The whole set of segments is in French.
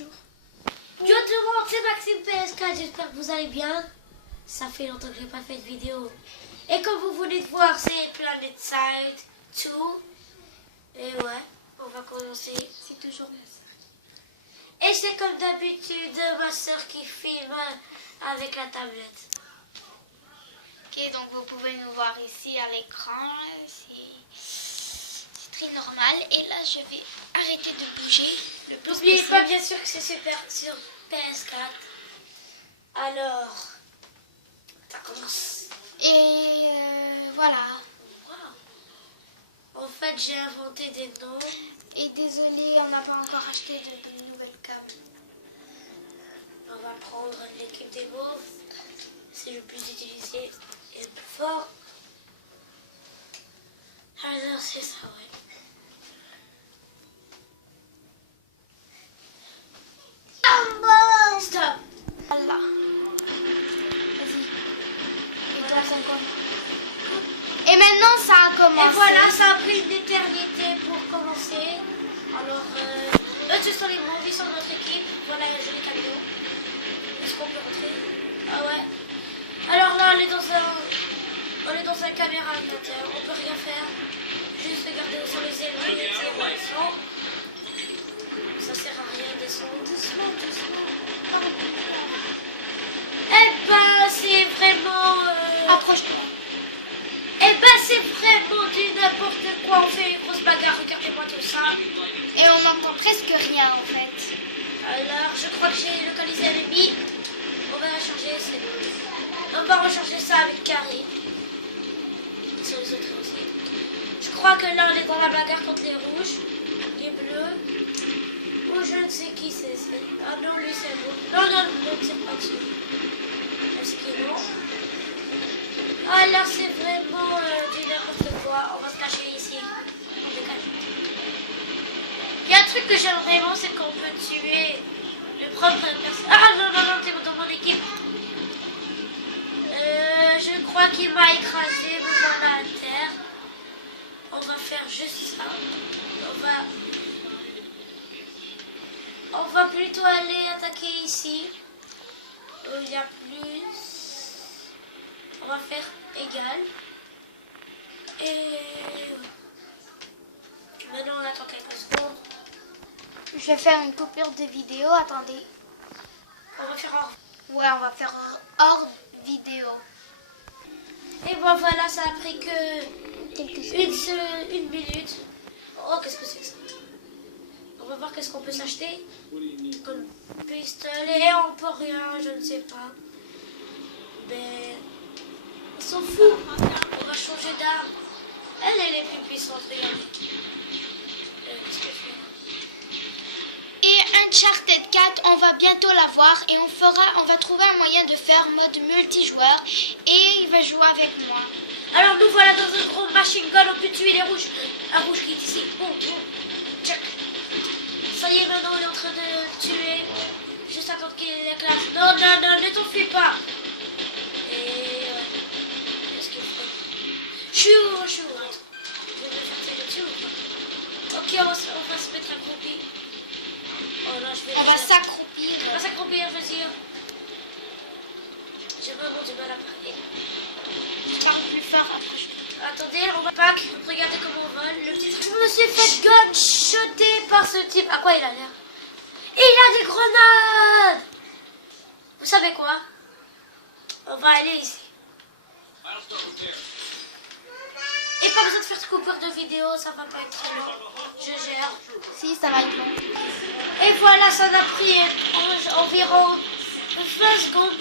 bonjour. Yo tout le monde, c'est Maxime PS4, j'espère que vous allez bien. Ça fait longtemps que j'ai pas fait de vidéo. Et comme vous venez de voir, c'est Planet Side 2. Et ouais, on va commencer. C'est toujours Et c'est comme d'habitude ma soeur qui filme avec la tablette. Ok, donc vous pouvez nous voir ici à l'écran. C'est très normal. Et là, je vais arrêter de bouger le plus N'oubliez possible. pas bien sûr que c'est super sur PS4. Alors, ça commence. Et voilà. Wow. En fait, j'ai inventé des noms. Et désolé, on n'a pas encore acheté de nouvelles câbles. On va prendre l'équipe des mauves. C'est le plus utilisé et le plus fort. Alors, c'est ça, ouais. Stop. Voilà. Vas-y. Et voilà, ça commence. Et maintenant, ça a commencé. Et voilà, ça a pris une éternité pour commencer. Alors, eux, ce sont les mauves, ils sont de notre équipe. Voilà, il y a un joli camion. Est-ce qu'on peut rentrer? Ah ouais. Alors là, on est dans un caméra ordinateur. On peut rien faire. Juste regarder où sont les ennemis et tirer où ils sont. Ça sert à rien de descendre. Doucement, doucement. Pas plus fort. Eh ben, c'est vraiment... Approche-toi. Eh ben, c'est vraiment du n'importe quoi. On fait une grosse bagarre. Regardez-moi tout ça. Et on n'entend presque rien en fait. Alors, je crois que j'ai localisé un ennemi. On va recharger, c'est bon. On va recharger ça avec Carrie. Sur les autres aussi. Je crois que là, on est dans la bagarre contre les rouges, les bleus. Ou je ne sais qui c'est. Ah non, lui, c'est bon. Non, non, ne tire pas dessus. Est-ce qu'il est bon? Alors, c'est vraiment du n'importe quoi. On va se cacher ici. On dégage. Il y a un truc que j'aime vraiment, c'est qu'on peut tuer le propre personne. Ah non, non, non, t'es dans mon équipe. Je crois qu'il m'a écrasé, me voilà à terre. On va faire juste ça. On va plutôt aller attaquer ici. Où il y a plus. On va faire égal. Et maintenant on attend quelques secondes. Je vais faire une coupure de vidéo. Attendez. On va faire un... Ouais, on va faire hors vidéo. Et bon voilà, ça a pris que Quelques une minute. Oh, qu'est-ce que c'est que ça? On va voir qu'est-ce qu'on peut s'acheter. Comme pistolet, on peut rien, je ne sais pas. Mais on s'en fout. On va changer d'arme. Elle est plus puissante, regardez. Qu'est-ce que je fais? Et Uncharted 4, on va bientôt l'avoir et on va trouver un moyen de faire mode multijoueur et il va jouer avec moi. Alors nous voilà dans un gros machine gun, on peut tuer les rouges. Un rouge qui est ici. Boum, boum. Tchac. Ça y est, maintenant on est en train de le tuer. Juste attendre qu'il éclate. Non, non, non, ne t'enfuis pas. Et qu'est-ce qu'il fait? Chou, chou. Attends. Je vais me faire tirer dessus ou pas? Ok, on va se mettre accroupi. Oh là, On va s'accroupir. On va s'accroupir, je veux dire. J'ai vraiment du mal à parler. Je parle plus fort après. Attendez, on va pas. Regardez comment on vole. Le petit truc. Je me suis fait gunshotter par ce type. À quoi il a l'air? Il a des grenades. Vous savez quoi? On va aller ici. Et pas besoin de faire de coupure de vidéo, ça va pas être très long. Je gère. Si, ça va être long. Et voilà, ça a pris environ 20 secondes.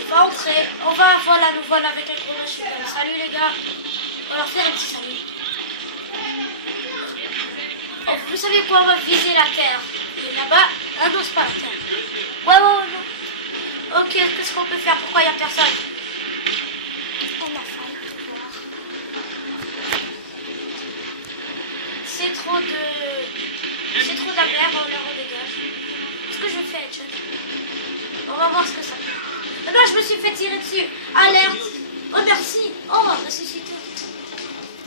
On va entrer. Voilà, nous voilà avec un gros machine gun. Salut les gars. On va leur faire un petit salut. Oh, vous savez quoi? On va viser la terre. Et là-bas, ah non, c'est pas la terre. Ouais, non. Ok, qu'est-ce qu'on peut faire? Pourquoi il n'y a personne? On a faim. C'est trop d'amère, on leur dégage. Est-ce que je fais headshot? On va voir ce que ça fait. Ah non, je me suis fait tirer dessus. Alerte. Oh merci. Oh, ressuscité.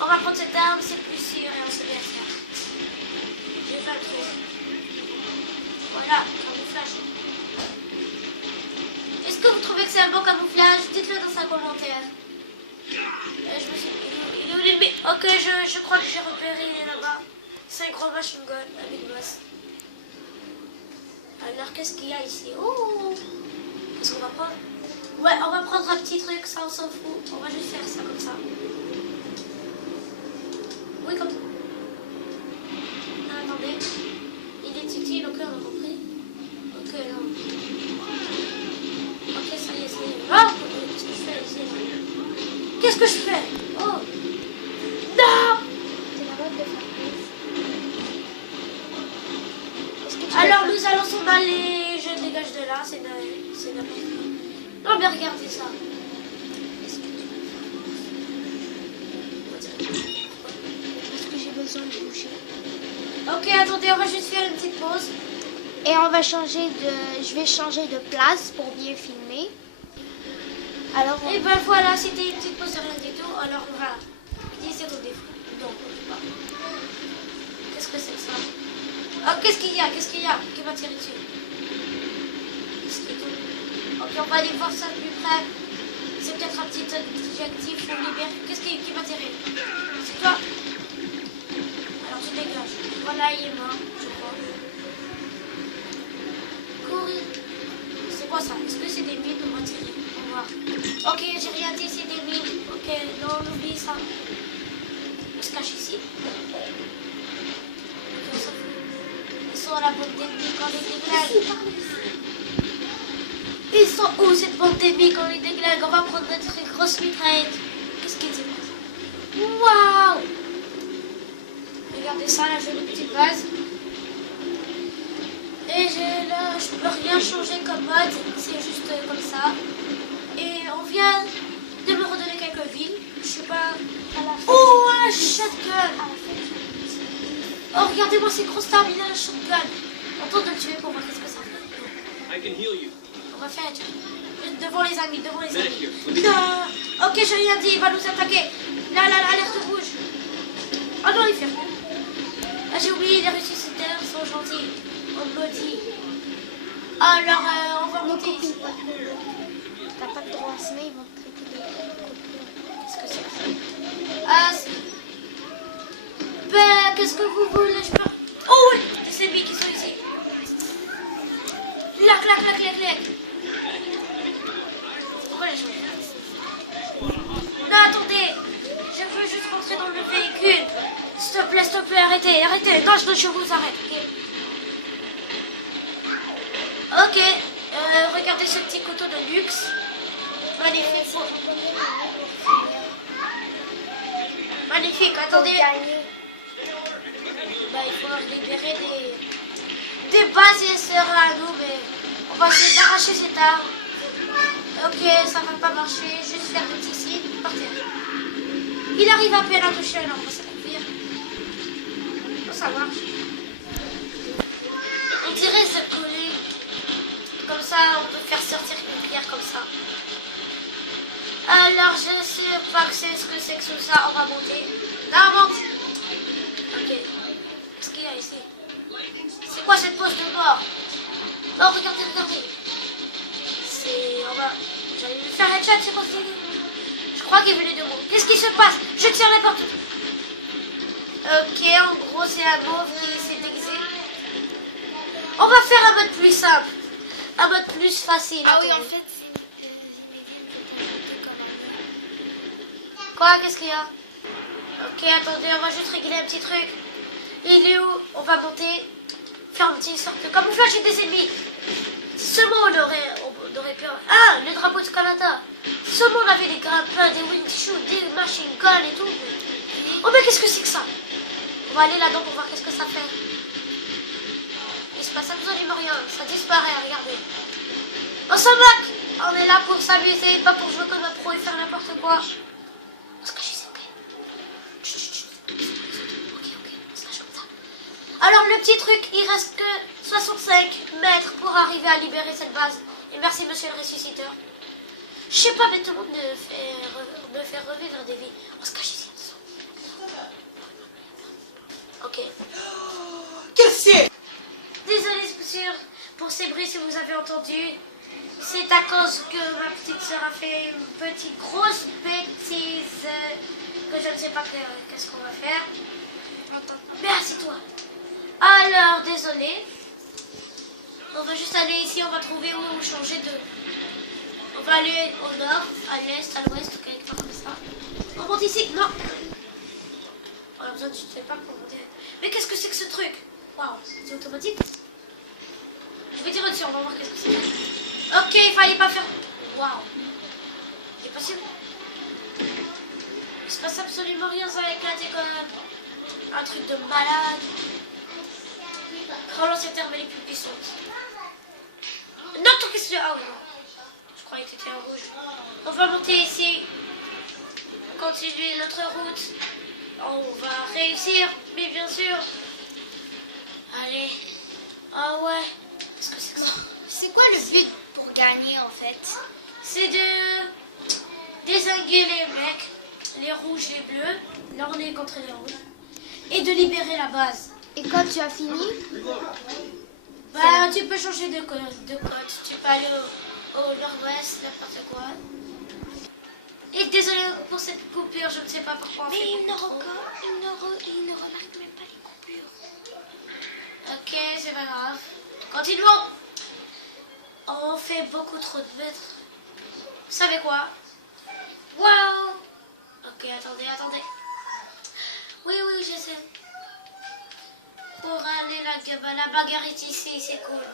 On va prendre cette arme, c'est plus sûr et on se met à faire. J'ai pas le truc. Voilà, camouflage. Est-ce que vous trouvez que c'est un bon camouflage? Dites-le dans un commentaire. Je me suis... Il est où l'ennemi? Ok, je crois que j'ai repéré, il est là-bas. C'est un gros machine gun avec boss. Alors, qu'est-ce qu'il y a ici? Oh! Qu'est-ce qu'on va prendre? Ouais, on va prendre un petit truc, ça on s'en fout. On va juste faire ça comme ça. Oui, comme ça. Ah, attendez. Il est utile, ok, on a compris. Ok, non. Ok, ça y est, ça y est. Oh! Qu'est-ce que je fais ici, là? Qu'est-ce que je fais? Oh! Non! C'est la mode de faire plus. Alors nous allons s'en aller, je dégage de là, c'est n'importe quoi. Non mais regardez ça. Parce que j'ai besoin de bouger. Ok, attendez, on va juste faire une petite pause. Et on va changer de... Je vais changer de place pour bien filmer. Alors, Et ben voilà, c'était une petite pause de rien du tout. Alors on va utiliser nos défauts. Non, pas. Qu'est-ce que c'est que ça? Oh, qu'est-ce qu'il y a? Qu'est-ce qu'il y a? Qui m'a tiré dessus? Qu'est-ce qu'il y a? Ok, on va aller voir ça de plus près. C'est peut-être un petit objectif pour libérer. Qu'est-ce qui m'a tiré? C'est toi? Alors je dégage. Voilà, il est mort, je crois. Courir. C'est quoi ça? Est-ce que c'est des mines? On va tirer. On va voir. Ok, j'ai rien dit, c'est des mines. Ok, non, on oublie ça. On se cache ici. Ok, on s'en fout. Ils sont à la bande d'ennemis quand les déglingue. Ils sont où cette bande d'ennemis quand les déglingue? On va prendre notre grosse mitraillette. Qu'est-ce qu'ils disent? Waouh! Regardez ça, la jolie petite base. Et là, je peux rien changer comme mode, c'est juste comme ça. Et on vient de me redonner quelques villes. Je sais pas. Oh, un shotgun! Oh, regardez-moi ces grosses armes, il a un shotgun. On tente de le tuer pour voir qu'est-ce que ça fait. On va faire un truc. Devant les amis, devant les amis. Non. Ok, j'ai rien dit, il va nous attaquer. Là, alerte rouge. Oh non, il fait rien. Ah, j'ai oublié, les ressusciteurs sont gentils. On me dit. Alors, on va monter ici. t'as pas de droit, sinon ils vont te traiter de copieur. Qu'est-ce que c'est que ça? Ah, ben, qu'est-ce que vous voulez? Je peux... Oh oui, des ennemis qui sont ici. Clac. Pourquoi les gens? Non, attendez. Je veux juste rentrer dans le véhicule. S'il te plaît, arrêtez. Non, je vous arrête, ok? Ok, regardez ce petit couteau de luxe. Magnifique. Magnifique, attendez. Bah, il faut libérer des bases et sera à nous, mais on va essayer d'arracher cette arme. Ok, ça va pas marcher, juste faire des petits signes, partir. Il arrive à peine à toucher, alors on va s'accomplir. Oh, ça marche. On dirait ce coller. Comme ça, on peut faire sortir une pierre comme ça. Alors, je sais pas ce que c'est que tout ça. On va monter. Là, on monte. Ok. Qu'est-ce qu'il y a ici? C'est quoi cette pose de mort? Non, regardez. J'allais lui faire un chat, c'est possible. Je crois qu'il venait de moi. Qu'est-ce qui se passe? Je tire n'importe où. Ok, en gros, c'est un mauve qui s'est déguisé. On va faire un mode plus simple. Un mode plus facile. Ah attendez. oui, en fait, c'est Quoi? Qu'est-ce qu'il y a? Ok, attendez, on va juste régler un petit truc. Il est où? On va monter. Faire une petite sorte de camouflage et des ennemis. Seulement on aurait pu... Ah, le drapeau du Canada. Seulement on avait des grappins, des windshields, des machine guns et tout. Oh mais qu'est-ce que c'est que ça? On va aller là-dedans pour voir qu'est-ce que ça fait. Il se passe absolument rien. Ça disparaît, regardez. On se moque. On est là pour s'amuser, pas pour jouer comme un pro et faire n'importe quoi. On se cache ici, ok. Chut, chut, chut. Ok, on se cache comme ça. Alors le petit truc, il reste que 65 mètres pour arriver à libérer cette base. Et merci monsieur le ressusciteur. Je sais pas, mais tout le monde me fait revivre des vies. On se cache ici. Ok. Qu'est-ce que c'est? Désolé monsieur, pour ces bruits, si vous avez entendu, c'est à cause que ma petite sœur a fait une petite grosse bêtise que je ne sais pas qu'est-ce qu'on va faire. Mais assis-toi. Alors, désolé. On va juste aller ici, on va trouver où changer de... On va aller au nord, à l'est, à l'ouest, quelque part comme ça. On monte ici. Non. On a besoin de... Je ne sais pas comment dire. Mais qu'est-ce que c'est que ce truc? Waouh, c'est automatique. Je vais dire dessus, on va voir qu'est-ce que c'est. Ok, il fallait pas faire... Waouh. C'est possible. Il se passe absolument rien, ça a éclaté comme un truc de malade. Relance cette arme, elle est plus puissante. Non, ton question. Ah oui, non. Je croyais que c'était en rouge. On va monter ici. Continuer notre route. On va réussir, mais bien sûr. Allez. Ah ouais. Qu'est-ce que c'est que ça? C'est quoi le but pour gagner en fait? C'est de désinguer les mecs, les rouges, les bleus. Là, on est contre les rouges. Et de libérer la base. Et quand tu as fini? Bah, tu peux changer de côte. Tu peux aller au nord-ouest, n'importe quoi. Et désolé pour cette coupure, je ne sais pas pourquoi on fait Mais il ne trop. remarque même pas les coupures. Ok, c'est pas grave. Continuons. On fait beaucoup trop de mètres. Vous savez quoi? Waouh. Ok, attendez. Oui, j'essaie. Pour aller la bagarre est ici, c'est cool.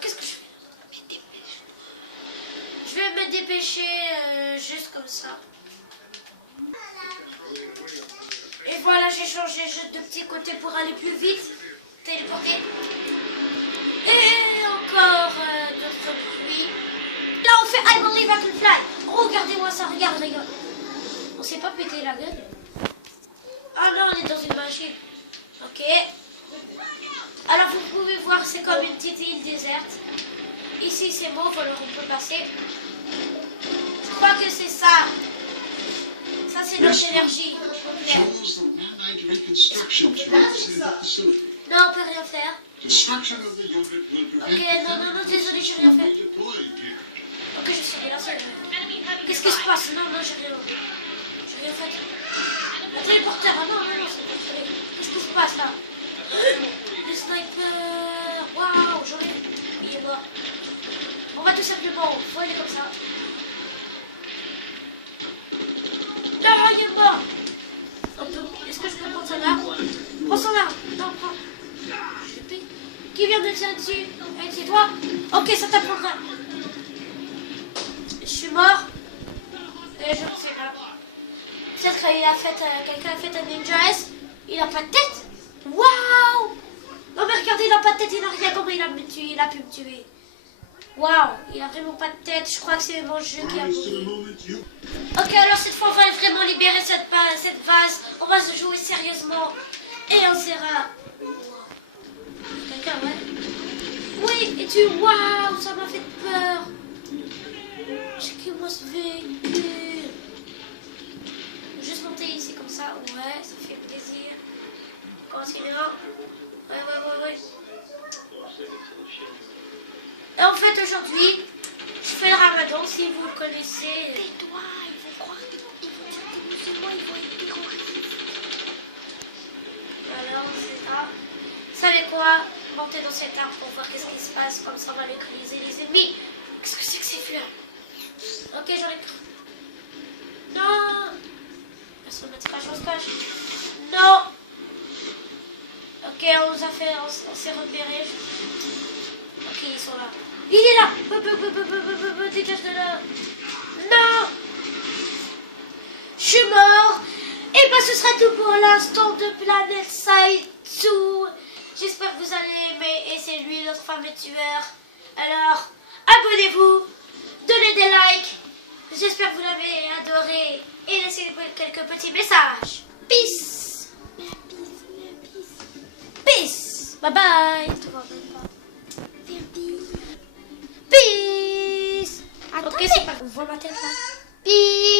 Qu'est-ce que je fais? Je vais me dépêcher juste comme ça. Et voilà, j'ai changé de petit côté pour aller plus vite. Téléporter. Et encore d'autres pluies. Là, on fait I believe I can fly. Regardez-moi ça, regarde. On s'est pas pété la gueule. Ah non, on est dans une machine. Ok. Alors vous pouvez voir, c'est comme une petite île déserte. Ici c'est mauve, alors on peut passer. Je crois que c'est ça. Ça c'est notre énergie. Non, on peut rien faire. Ok, non, désolé, j'ai rien fait. Ok, je suis bien seule. Qu'est-ce qui se passe? Non, j'ai rien fait. Le téléporteur, ah non, c'est pas très. Qu'est-ce qui se passe là? Le sniper. Waouh, il est mort. On va tout simplement voler comme ça. Non, il est mort. Est-ce que je peux prendre son arme? Prends son arme. Non, prends. Qui vient de tirer dessus? C'est toi? Ok, ça t'apprendra. Je suis mort. Et je ne sais pas. Peut-être que quelqu'un a fait un ninja S. Il a pas de tête. Waouh! Non mais regardez, il a pas de tête, il a rien, comment il a pu me tuer. Waouh, il a vraiment pas de tête, je crois que c'est mon jeu qui a bougé. Ok, alors cette fois on va vraiment libérer cette vase. On va se jouer sérieusement. Et on sera... Quelqu'un, ouais. Oui, et waouh, ça m'a fait peur. Checkez-moi ce véhicule. Juste monter ici comme ça, ouais, ça fait plaisir. Continuons. Ouais. Et en fait, aujourd'hui, je fais le ramadan, si vous le connaissez. Tais-toi, ils vont croire qu'ils vont dire que les musulmans, ils vont être terroristes. Alors, c'est ça. Vous savez quoi? Montez dans cet arbre pour voir qu'est-ce qui se passe, comme ça on va localiser les ennemis. Qu'est-ce que c'est que ces fleurs? Ok, j'en ai pris. Non! Personne ne me on se cache. Non! Ok, on s'est repéré. Ok, ils sont là. Il est là! Dégage de là! Non! Je suis mort! Et bah ce sera tout pour l'instant de Planet Side 2. J'espère que vous allez aimer. Et c'est lui, notre fameux tueur. Alors, abonnez-vous, donnez des likes. J'espère que vous l'avez adoré. Et laissez quelques petits messages. Peace! Peace! Bye bye! Peace! Attendez. Ok, c'est pas... On voit ma tête là. Peace.